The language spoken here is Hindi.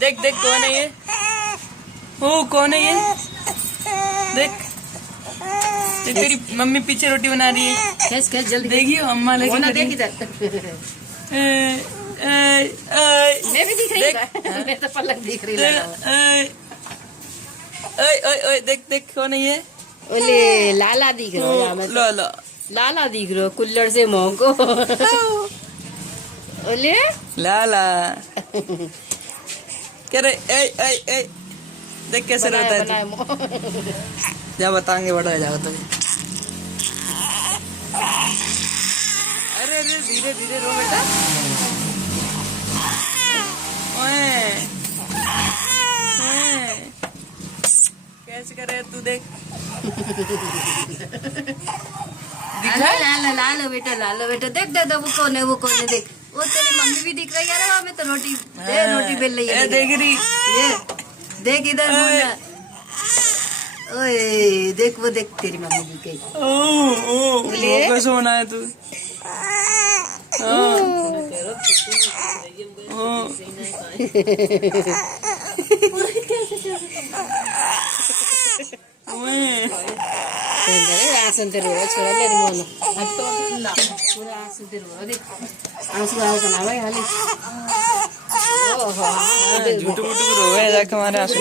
देख देख कौन है ये? ओ कौन है ये? देख देख तेरी मम्मी पीछे रोटी बना रही है। कैस कैस जल्दी देखियो अम्मा लेके देख खड़ी इधर। मैं भी दिख रही हूँ। मैं तो पलक दिख रही लगा हुआ। ओए देख देख कौन है ये? ओले लाला दिख रहा है मैं तो। लाला लाला दिख रहा कुल्लड़ से मोह को। ओले लाला क्या रे? देख कैसे रहता है तू। जा बताएंगे बड़ा हो जाएगा तो। अरे अरे धीरे धीरे रो बेटा। ओए कैसे करे तू देख। लालो बेटा देख दे वो कौन है देख वो तेरी मम्मी भी दिख रही है। यार हमें तो रोटी रोटी बेल रही है। देख रही ये देख इधर मुन्ना। ओए देख वो देख तेरी मम्मी भी गई। कैसे होना है तू? आंसू तेरे छोड़ा ले मोन पूरा आंसू तेरे देख आंसू आओ ना भाई हाली। झूठ मूठ रोवे जाके हमारे आंसू